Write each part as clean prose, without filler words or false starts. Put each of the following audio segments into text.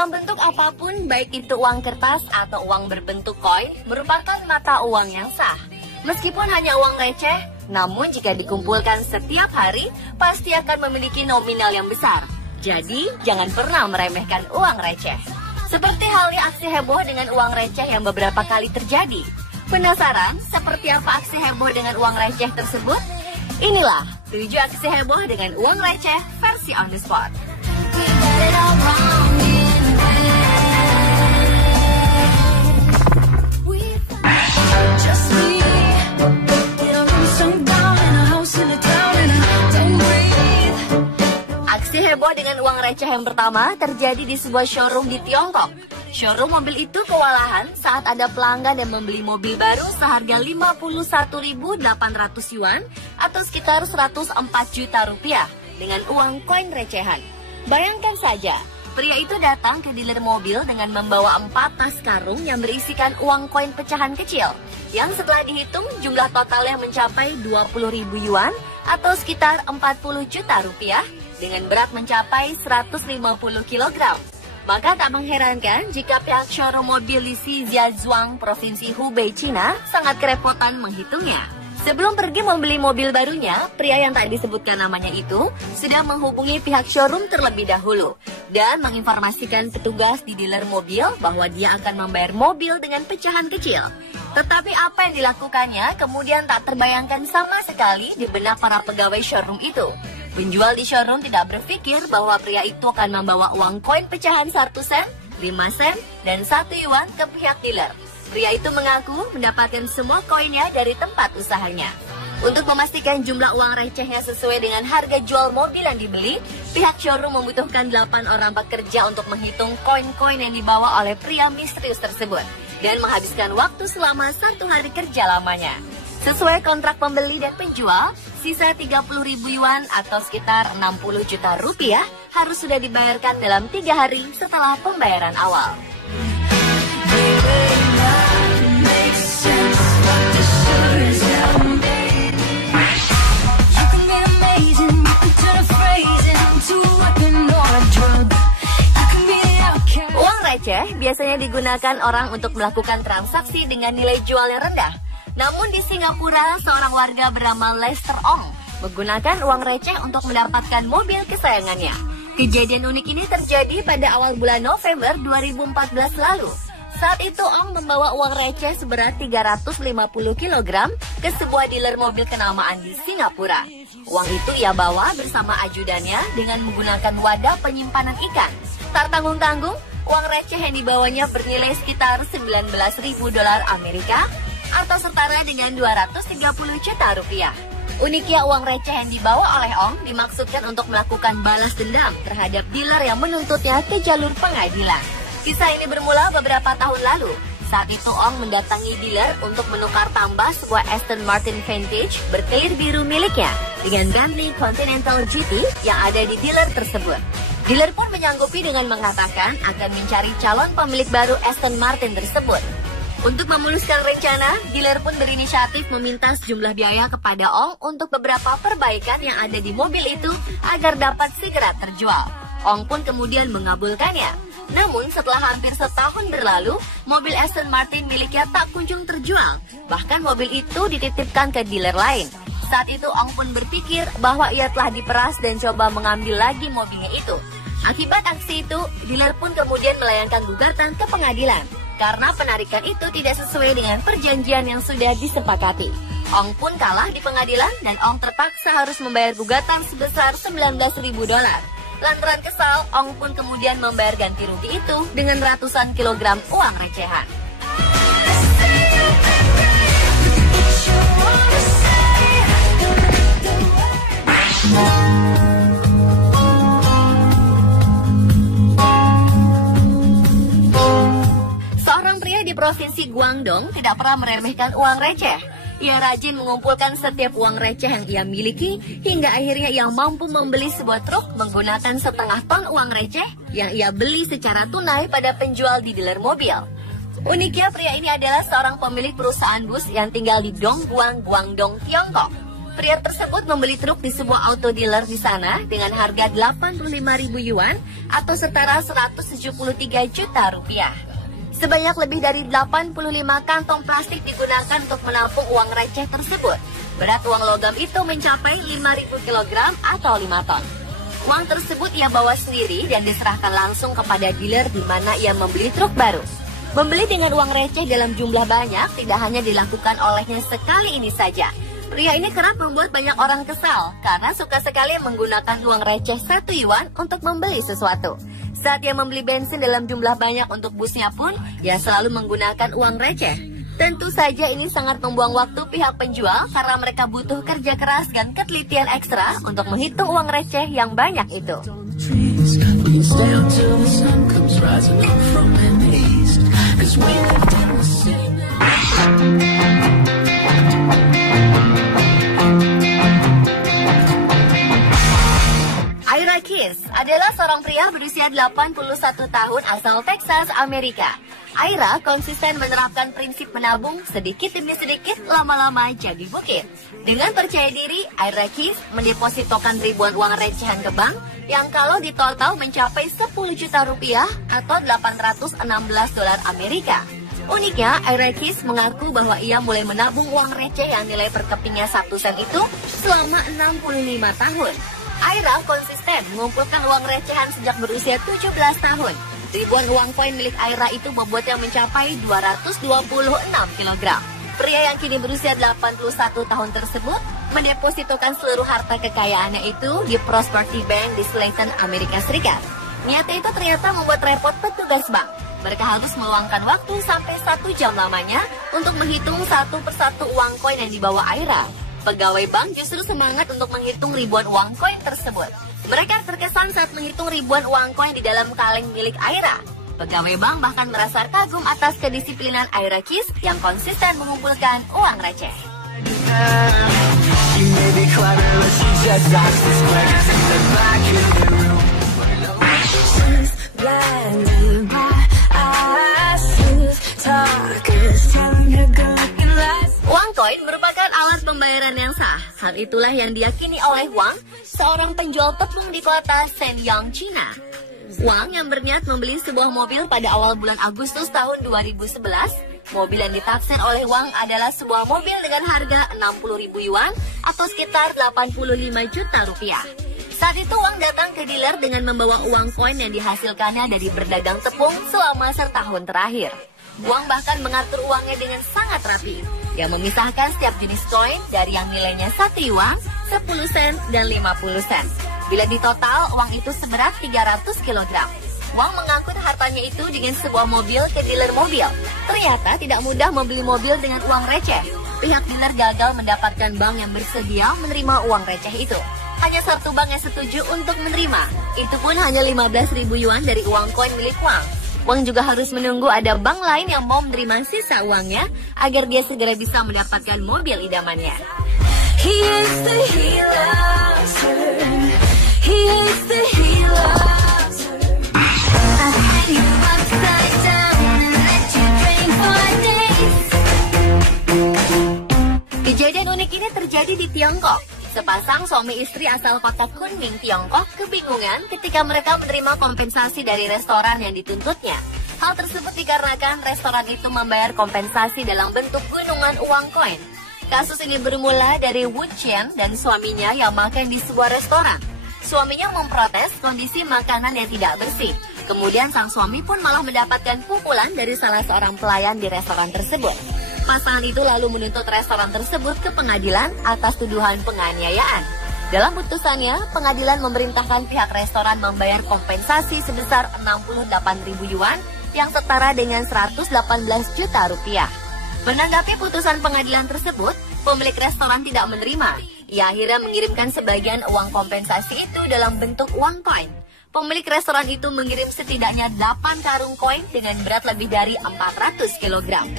Dalam bentuk apapun, baik itu uang kertas atau uang berbentuk koin, merupakan mata uang yang sah. Meskipun hanya uang receh, namun jika dikumpulkan setiap hari, pasti akan memiliki nominal yang besar. Jadi, jangan pernah meremehkan uang receh. Seperti halnya aksi heboh dengan uang receh yang beberapa kali terjadi. Penasaran seperti apa aksi heboh dengan uang receh tersebut? Inilah 7 aksi heboh dengan uang receh versi on the spot. Aksi heboh dengan uang receh yang pertama terjadi di sebuah showroom di Tiongkok. Showroom mobil itu kewalahan saat ada pelanggan yang membeli mobil baru seharga 51.800 yuan atau sekitar 104 juta rupiah dengan uang koin recehan. Bayangkan saja, pria itu datang ke dealer mobil dengan membawa 4 tas karung yang berisikan uang koin pecahan kecil, yang setelah dihitung jumlah totalnya mencapai 20.000 yuan atau sekitar 40 juta rupiah dengan berat mencapai 150 kg. Maka tak mengherankan jika pihak showroom mobil di Shijiazhuang, Provinsi Hubei, Cina sangat kerepotan menghitungnya. Sebelum pergi membeli mobil barunya, pria yang tak disebutkan namanya itu sudah menghubungi pihak showroom terlebih dahulu dan menginformasikan petugas di dealer mobil bahwa dia akan membayar mobil dengan pecahan kecil. Tetapi apa yang dilakukannya kemudian tak terbayangkan sama sekali di benak para pegawai showroom itu. Penjual di showroom tidak berpikir bahwa pria itu akan membawa uang koin pecahan 1 sen, 5 sen, dan 1 yuan ke pihak dealer. Pria itu mengaku mendapatkan semua koinnya dari tempat usahanya. Untuk memastikan jumlah uang recehnya sesuai dengan harga jual mobil yang dibeli, pihak showroom membutuhkan 8 orang pekerja untuk menghitung koin-koin yang dibawa oleh pria misterius tersebut dan menghabiskan waktu selama 1 hari kerja lamanya. Sesuai kontrak pembeli dan penjual, sisa 30.000 yuan atau sekitar 60 juta rupiah harus sudah dibayarkan dalam 3 hari setelah pembayaran awal. Uang receh biasanya digunakan orang untuk melakukan transaksi dengan nilai jual yang rendah. Namun di Singapura, seorang warga bernama Lester Ong menggunakan uang receh untuk mendapatkan mobil kesayangannya. Kejadian unik ini terjadi pada awal bulan November 2014 lalu. Saat itu Ong membawa uang receh seberat 350 kg ke sebuah dealer mobil kenamaan di Singapura. Uang itu ia bawa bersama ajudannya dengan menggunakan wadah penyimpanan ikan. Tak tanggung-tanggung, uang receh yang dibawanya bernilai sekitar 19.000 dolar Amerika atau setara dengan 230 juta rupiah. Uniknya uang receh yang dibawa oleh Ong dimaksudkan untuk melakukan balas dendam terhadap dealer yang menuntutnya ke jalur pengadilan. Kisah ini bermula beberapa tahun lalu. Saat itu Ong mendatangi dealer untuk menukar tambah sebuah Aston Martin Vantage berkelir biru miliknya dengan Bentley Continental GT yang ada di dealer tersebut. Dealer pun menyanggupi dengan mengatakan akan mencari calon pemilik baru Aston Martin tersebut. Untuk memuluskan rencana, dealer pun berinisiatif meminta sejumlah biaya kepada Ong untuk beberapa perbaikan yang ada di mobil itu agar dapat segera terjual. Ong pun kemudian mengabulkannya. Namun setelah hampir setahun berlalu, mobil Aston Martin miliknya tak kunjung terjual. Bahkan mobil itu dititipkan ke dealer lain. Saat itu Ong pun berpikir bahwa ia telah diperas dan coba mengambil lagi mobilnya itu. Akibat aksi itu, dealer pun kemudian melayangkan gugatan ke pengadilan karena penarikan itu tidak sesuai dengan perjanjian yang sudah disepakati. Ong pun kalah di pengadilan dan Ong terpaksa harus membayar gugatan sebesar 19.000 dolar. Lantaran kesal, Ong pun kemudian membayar ganti rugi itu dengan ratusan kilogram uang recehan. Di Provinsi Guangdong tidak pernah meremehkan uang receh. Ia rajin mengumpulkan setiap uang receh yang ia miliki hingga akhirnya ia mampu membeli sebuah truk menggunakan setengah ton uang receh yang ia beli secara tunai pada penjual di dealer mobil. Uniknya pria ini adalah seorang pemilik perusahaan bus yang tinggal di Dongguan, Guangdong, Tiongkok. Pria tersebut membeli truk di sebuah auto dealer di sana dengan harga 85.000 yuan atau setara 173 juta rupiah. Sebanyak lebih dari 85 kantong plastik digunakan untuk menampung uang receh tersebut. Berat uang logam itu mencapai 5.000 kg atau 5 ton. Uang tersebut ia bawa sendiri dan diserahkan langsung kepada dealer di mana ia membeli truk baru. Membeli dengan uang receh dalam jumlah banyak tidak hanya dilakukan olehnya sekali ini saja. Pria ini kerap membuat banyak orang kesal karena suka sekali menggunakan uang receh 1 yuan untuk membeli sesuatu. Saat ia membeli bensin dalam jumlah banyak untuk busnya pun, ia selalu menggunakan uang receh. Tentu saja ini sangat membuang waktu pihak penjual karena mereka butuh kerja keras dan ketelitian ekstra untuk menghitung uang receh yang banyak itu. Ira Keys adalah seorang pria berusia 81 tahun asal Texas, Amerika. Ira konsisten menerapkan prinsip menabung sedikit demi sedikit, lama-lama jadi bukit. Dengan percaya diri, Ira Keys mendepositokan ribuan uang recehan ke bank yang kalau ditotal mencapai 10 juta rupiah atau 816 dolar Amerika. Uniknya, Ira Keys mengaku bahwa ia mulai menabung uang receh yang nilai per kepingnya 1 sen itu selama 65 tahun. Ira konsisten mengumpulkan uang recehan sejak berusia 17 tahun. Ribuan uang koin milik Ira itu membuatnya mencapai 226 kg. Pria yang kini berusia 81 tahun tersebut mendepositokan seluruh harta kekayaannya itu di Prosperity Bank di Slayton, Amerika Serikat. Niatnya itu ternyata membuat repot petugas bank. Mereka harus meluangkan waktu sampai 1 jam lamanya untuk menghitung satu persatu uang koin yang dibawa Ira. Pegawai bank justru semangat untuk menghitung ribuan uang koin tersebut. Mereka terkesan saat menghitung ribuan uang koin di dalam kaleng milik Ira. Pegawai bank bahkan merasa kagum atas kedisiplinan Ira Keys yang konsisten mengumpulkan uang receh. Uang koin merupakan alat pembayaran yang sah. Hal itulah yang diyakini oleh Wang, seorang penjual tepung di kota Shenyang, China. Wang yang berniat membeli sebuah mobil pada awal bulan Agustus tahun 2011. Mobil yang ditaksir oleh Wang adalah sebuah mobil dengan harga 60.000 yuan atau sekitar 85 juta rupiah. Saat itu Wang datang ke dealer dengan membawa uang koin yang dihasilkannya dari berdagang tepung selama setahun terakhir. Wang bahkan mengatur uangnya dengan sangat rapi. Dia memisahkan setiap jenis koin dari yang nilainya 1 yuan, 10 sen, dan 50 sen. Bila ditotal, uang itu seberat 300 kg. Wang mengangkut hartanya itu dengan sebuah mobil ke dealer mobil. Ternyata tidak mudah membeli mobil dengan uang receh. Pihak dealer gagal mendapatkan bank yang bersedia menerima uang receh itu. Hanya satu bank yang setuju untuk menerima. Itu pun hanya 15.000 yuan dari uang koin milik Wang. Wang juga harus menunggu ada bank lain yang mau menerima sisa uangnya agar dia segera bisa mendapatkan mobil idamannya. Kejadian unik ini terjadi di Tiongkok. Sepasang suami istri asal kota Kunming, Tiongkok, kebingungan ketika mereka menerima kompensasi dari restoran yang dituntutnya. Hal tersebut dikarenakan restoran itu membayar kompensasi dalam bentuk gunungan uang koin. Kasus ini bermula dari Wu Chen dan suaminya yang makan di sebuah restoran. Suaminya memprotes kondisi makanan yang tidak bersih. Kemudian sang suami pun malah mendapatkan pukulan dari salah seorang pelayan di restoran tersebut. Pasangan itu lalu menuntut restoran tersebut ke pengadilan atas tuduhan penganiayaan. Dalam putusannya, pengadilan memerintahkan pihak restoran membayar kompensasi sebesar 68.000 yuan yang setara dengan 118 juta rupiah. Menanggapi putusan pengadilan tersebut, pemilik restoran tidak menerima. Ia akhirnya mengirimkan sebagian uang kompensasi itu dalam bentuk uang koin. Pemilik restoran itu mengirim setidaknya 8 karung koin dengan berat lebih dari 400 kg.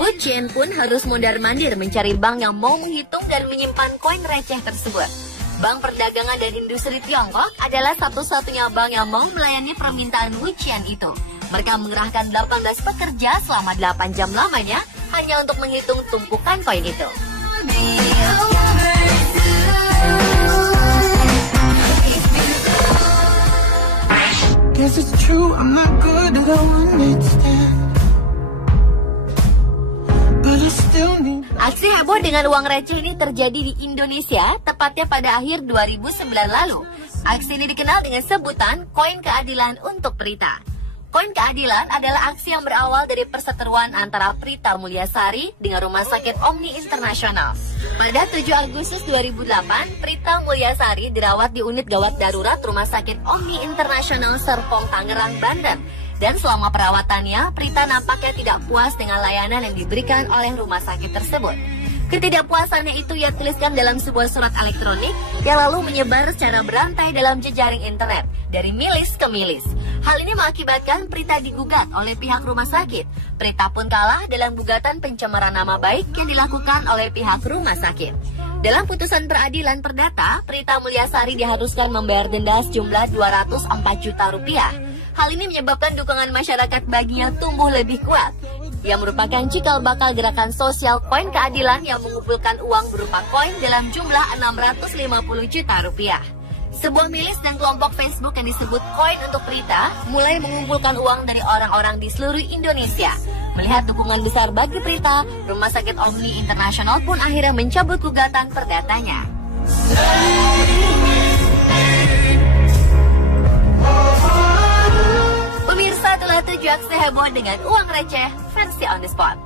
Wu Chen pun harus mondar-mandir mencari bank yang mau menghitung dan menyimpan koin receh tersebut. Bank Perdagangan dan Industri Tiongkok adalah satu-satunya bank yang mau melayani permintaan Wu Chen itu. Mereka mengerahkan 18 pekerja selama 8 jam lamanya hanya untuk menghitung tumpukan koin itu. guess it's true, I'm not good at a one-night stand. But I still need... Aksi heboh dengan uang receh ini terjadi di Indonesia, tepatnya pada akhir 2009 lalu. Aksi ini dikenal dengan sebutan koin keadilan untuk Prita. Koin keadilan adalah aksi yang berawal dari perseteruan antara Prita Mulyasari dengan Rumah Sakit Omni Internasional. Pada 7 Agustus 2008, Prita Mulyasari dirawat di unit gawat darurat Rumah Sakit Omni Internasional Serpong, Tangerang, Banten. Dan selama perawatannya, Prita nampaknya tidak puas dengan layanan yang diberikan oleh rumah sakit tersebut. Ketidakpuasannya itu ia tuliskan dalam sebuah surat elektronik yang lalu menyebar secara berantai dalam jejaring internet, dari milis ke milis. Hal ini mengakibatkan Prita digugat oleh pihak rumah sakit. Prita pun kalah dalam gugatan pencemaran nama baik yang dilakukan oleh pihak rumah sakit. Dalam putusan peradilan perdata, Prita Mulyasari diharuskan membayar denda sejumlah 204 juta rupiah. Hal ini menyebabkan dukungan masyarakat baginya tumbuh lebih kuat. Ia merupakan cikal bakal gerakan sosial koin keadilan yang mengumpulkan uang berupa koin dalam jumlah 650 juta rupiah. Sebuah milis dan kelompok Facebook yang disebut Koin untuk Prita mulai mengumpulkan uang dari orang-orang di seluruh Indonesia. Melihat dukungan besar bagi Prita, Rumah Sakit Omni Internasional pun akhirnya mencabut gugatan perdatanya. Pemirsa, itulah 7 aksi heboh dengan uang receh versi on the spot.